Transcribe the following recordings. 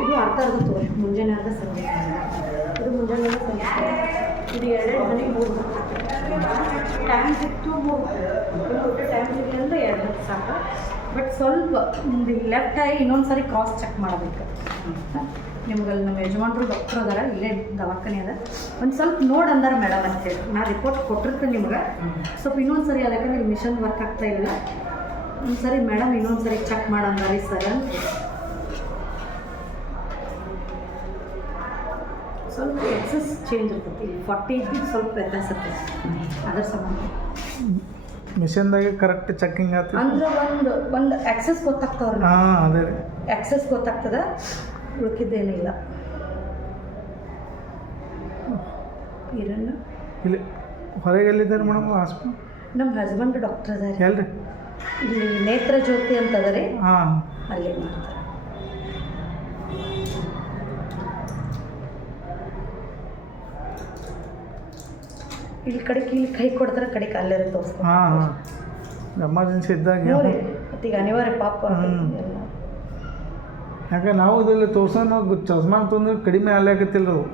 ಇದು ಅರ್ಧ ತೋರಿ ಮುಂಜಾನೆ ಅರ್ಧ ಸಂಜೆ ಇದು ಮುಂಜಾನೆ ಸಂಜೆ ಇದು 2 ಮನೆಗೆ 3 ಟೈಮ್ ಸಿಕ್ತು 3 ಟೈಮ್ ಸಿಗಲಿ ಅಂದರೆ 2 ಹೊತ್ತು ಸಾಕು. ಬಟ್ ಸ್ವಲ್ಪ ಲೆಫ್ಟ್ ಆಗಿ ಇನ್ನೊಂದು ಸಾರಿ ಕ್ರಾಸ್ ಚೆಕ್ ಮಾಡಬೇಕು. ನಿಮ್ಗೆ ನಮ್ಮ ಯಜಮಾನ್ರು ಡಾಕ್ಟ್ರ್ ಅದಾರ, ಇಲ್ಲೇ ದವಾಖಾನೆ ಅದ, ಒಂದು ಸ್ವಲ್ಪ ನೋಡಿ ಅಂದಾರ ಮೇಡಮ್ ಅಂತೇಳಿ. ನಾ ರಿಪೋರ್ಟ್ ಕೊಟ್ಟಿರ್ತೀನಿ ನಿಮ್ಗೆ. ಸ್ವಲ್ಪ ಇನ್ನೊಂದು ಸರಿ ಅದಕ್ಕೆ ಇಲ್ಲಿ ಮಿಷನ್ ವರ್ಕ್ ಆಗ್ತಾ ಇಲ್ಲ, ಒಂದು ಸರಿ ಮೇಡಮ್ ಇನ್ನೊಂದು ಸರಿ ಚೆಕ್ ಮಾಡಂದಾರಿ ಸರ್ ಅಂತ. ಸ್ವಲ್ಪ ಎಕ್ಸಸ್ ಚೇಂಜ್ ಇರ್ತೈತಿ. 40 ಇದ್ದು ಸ್ವಲ್ಪ ವ್ಯತ್ಯಾಸ ಇರ್ತೈತಿ. ಅದರ ಸಂಬಂಧ ಮಿಷನ್ದಾಗೆ ಕರೆಕ್ಟ್ ಚೆಕಿಂಗ್ ಆಗ್ತದೆ ಅಂದ್ರೆ ಒಂದು ಎಕ್ಸಸ್ ಗೊತ್ತಾಗ್ತಾವ್ರಿ. ಹಾಂ ಅದೇ ರೀ, ಎಕ್ಸಸ್ ಗೊತ್ತಾಗ್ತದೆ, ಉಳ್ಕಿದ್ದೇನಿಲ್ಲ. ಇರನ್ನು ಇಲ್ಲಿ ಹೊರಗೆ ಎಲ್ಲಿದ್ದಾರೆ ಮೇಡಮ್ ಹಾಸ್ಪಿಟಲ್? ನಮ್ಮ ಹಸ್ಬೆಂಡ್ ಡಾಕ್ಟರ್ ಅದಾರ ಎಲ್ರಿ? ಇಲ್ಲಿ ನೇತ್ರ ಜ್ಯೋತಿ ಅಂತದ ರೀ, ಹಾಂ ಅಲ್ಲೇ ಮಾಡ್ತಾರೆ. ಇಲ್ಲಿ ಕಡೆಗೆ ಇಲ್ಲಿ ಕೈ ಕೊಡ್ತಾರೆ, ಕಡೆಗೆ ಅಲ್ಲೇ ತೋರಿಸ್ತಾರೆ. ಹಾಂ ಹಾಂ ಎಮರ್ಜೆನ್ಸಿ ಇದ್ದಾಗ ನೋಡಿ ಈಗ ಅನಿವಾರ್ಯ ಪಾಪ. ಯಾಕೆ ನಾವು ಇದರಲ್ಲಿ ತೋರ್ಸೋಣ ಚಸ್ಮಾ ಅಂತಂದ್ರೆ ಕಡಿಮೆ ಆಗ್ಲಾಕತ್ತಿಲ್ಲ ಅದು.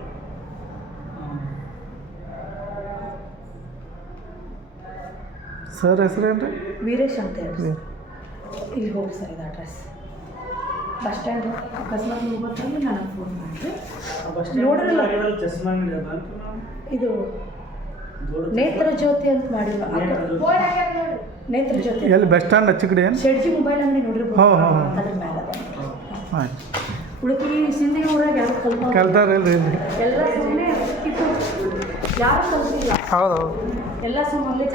ಸರ್ ಹೆಸರೇನು ರೀ? ವೀರೇಶ್ ಅಂತ ಹೇಳಿ. ಇಲ್ಲಿ ಹೋಗಿ ಸರ್, ಇದು ಅಡ್ರೆಸ್ ಬಸ್ ಸ್ಟ್ಯಾಂಡ್. ಅಕಸ್ಮಾತ್ ನೀವು ಬರ್ತಾರೆ ನನಗೆ ಫೋನ್ ಮಾಡಿರಿ. ನೋಡಿರಲ್ಲ ಇದು ನೇತ್ರ ಜ್ಯೋತಿ ಅಂತ ಮಾಡಿಲ್ಲ, ನೇತ್ರ ಜ್ಯೋತಿ ಎಲ್ಲಿ ಬಸ್ ಸ್ಟ್ಯಾಂಡ್ ಹಚ್ಚಿ ಕಡೆ ಏನು? ಶೆಡ್ಜಿ ಮೊಬೈಲ್ ಅಂಗಡಿ ನೋಡಿರ್ಬೋದು, ಅದ್ರ ಮೇಲೆ ಅದ. ಆಯ್ತು. ಉಡುಪಿ ಸಿಂಧಿ ಊರಾಗ ಯಾರು ಕಲ್ತಾರಲ್ರಿ? ಎಲ್ಲ ಸುಮ್ಮನೆ ಇತ್ತು, ಯಾರು ಕಲ್ತಿಲ್ಲ, ಹೌದು ಎಲ್ಲ ಸುಮ್ಮನೆ